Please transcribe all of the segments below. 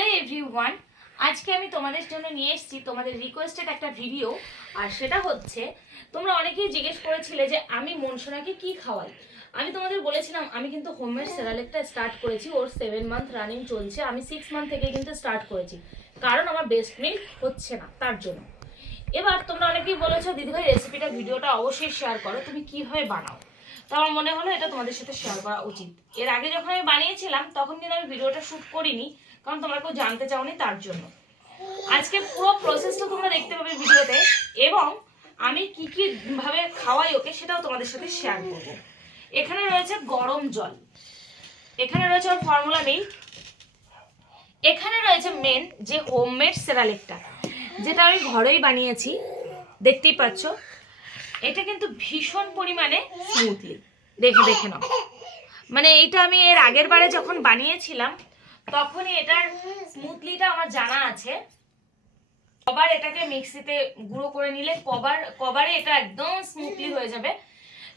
Hello everyone, আজকে আমি তোমাদের জন্য নিয়ে এসেছি তোমাদের রিকোয়েস্টেড একটা ভিডিও। আর সেটা হচ্ছে, তোমরা অনেকেই জিজ্ঞেস করেছিলে যে আমি মনসোনাকে কি খাওয়াই। আমি তোমাদের বলেছিলাম আমি কিন্তু হোমমেড সেরালেকটা স্টার্ট করেছি, ওর 7 মান্থ রানিং চলছে। আমি 6 মান্থ থেকে কিন্তু স্টার্ট করেছি, কারণ আমার বেস্ট মিল্ক হচ্ছে না, তার জন্য। এবার তোমরা অনেকেই বলেছো দিদিভাই রেসিপিটা ভিডিওটা অবশ্যই শেয়ার করো, তুমি কিভাবে বানাও। তো আমার মনে হলো এটা তোমাদের সাথে শেয়ার করা উচিত। এর আগে যখন আমি বানিয়েছিলাম তখন কিন্তু আমি ভিডিওটা শুট করিনি, কারণ তোমরা কেউ জানতে চাওনি, তার জন্য। আজকে পুরো প্রসেসটা তোমরা দেখতে পাবে ভিডিওতে, এবং আমি কি কি ভাবে খাওয়াই ওকে সেটাও তোমাদের সাথে শেয়ার করব। এখানে রয়েছে গরম জল, এখানে রয়েছে ওর ফর্মুলা মিল্ক, এখানে রয়েছে মেন যে হোমমেড সেরালেকটা, যেটা আমি ঘরেই বানিয়েছি, দেখতেই পাচ্ছ। এটা কিন্তু ভীষণ পরিমাণে স্মুথলি, দেখে নাও। মানে এইটা আমি এর আগের বারে যখন বানিয়েছিলাম তখনই এটার স্মুথলিটা আমার জানা আছে। কবার এটাকে মিক্সিতে গুঁড়ো করে নিলে কবারে এটা একদম স্মুথলি হয়ে যাবে,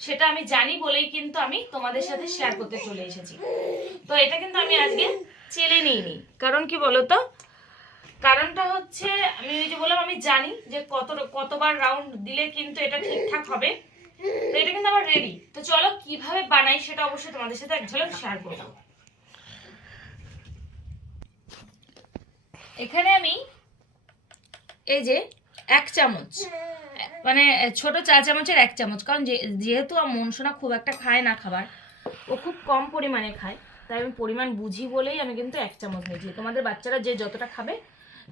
সেটা আমি জানি বলেই কিন্তু আমি তোমাদের সাথে শেয়ার করতে চলে এসেছি। তো এটা কিন্তু আমি আজকে চেলে নিইনি, কারণ কি বলতো, কারণটা হচ্ছে আমি ওই যে বললাম আমি জানি যে কতবার রাউন্ড দিলে কিন্তু এটা ঠিকঠাক হবে। তো এটা কিন্তু আমার রেডি। তো চলো কিভাবে বানাই সেটা অবশ্যই তোমাদের সাথে এক ঝলক শেয়ার করব। এখানে আমি এই যে 1 চামচ, মানে ছোট চা চামচের 1 চামচ, কারণ যেহেতু মনসোনা খুব একটা খায় না খাবার, ও খুব কম পরিমাণে খায়, তাই আমি পরিমাণ বুঝি বলেই আমি কিন্তু 1 চামচ নিয়েছি। তোমাদের বাচ্চারা যে যতটা খাবে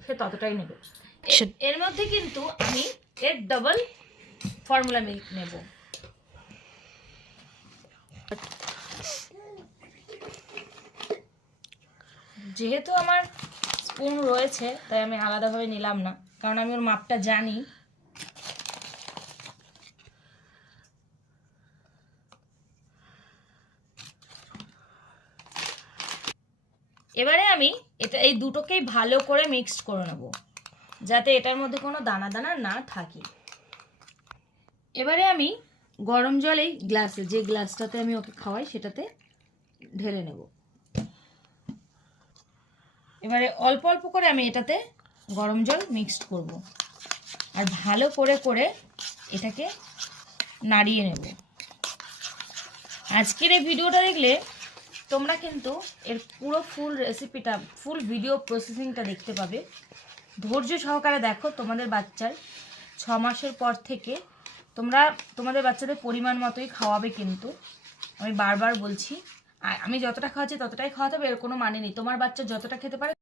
সে ততটাই নেবে। এর মধ্যে কিন্তু আমি এর ডাবল ফর্মুলা মিল্ক নেব। যেহেতু আমার স্পুন রয়েছে তাই আমি আলাদাভাবে নিলাম না, কারণ আমি ওর মাপটা জানি। এবারে আমি এই দুটোকেই ভালো করে মিক্সড করে নেব, যাতে এটার মধ্যে কোনো দানা দানা না থাকে। এবারে আমি গরম জল এই গ্লাসে, যে গ্লাসটাতে আমি ওকে খাওয়াই, সেটাতে ঢেলে নেব। এবারে অল্প অল্প করে আমি এটাতে গরম জল মিক্সড করব, আর ভালো করে করে এটাকে নাড়িয়ে নেব। আজকের এই ভিডিওটা দেখলে তোমরা কিন্তু এর পুরো ফুল রেসিপিটা, ফুল ভিডিও প্রসেসিংটা দেখতে পাবে। ধৈর্য সহকারে দেখো। তোমাদের বাচ্চার 6 মাসের পর থেকে তোমরা তোমাদের বাচ্চাদের পরিমাণ মতোই খাওয়াবে, কিন্তু আমি বারবার বলছি, আমি যতটা খাওয়াচ্ছি ততটাই খাওয়াতে হবে, এর কোনো মানে নেই। তোমার বাচ্চা যতটা খেতে পারে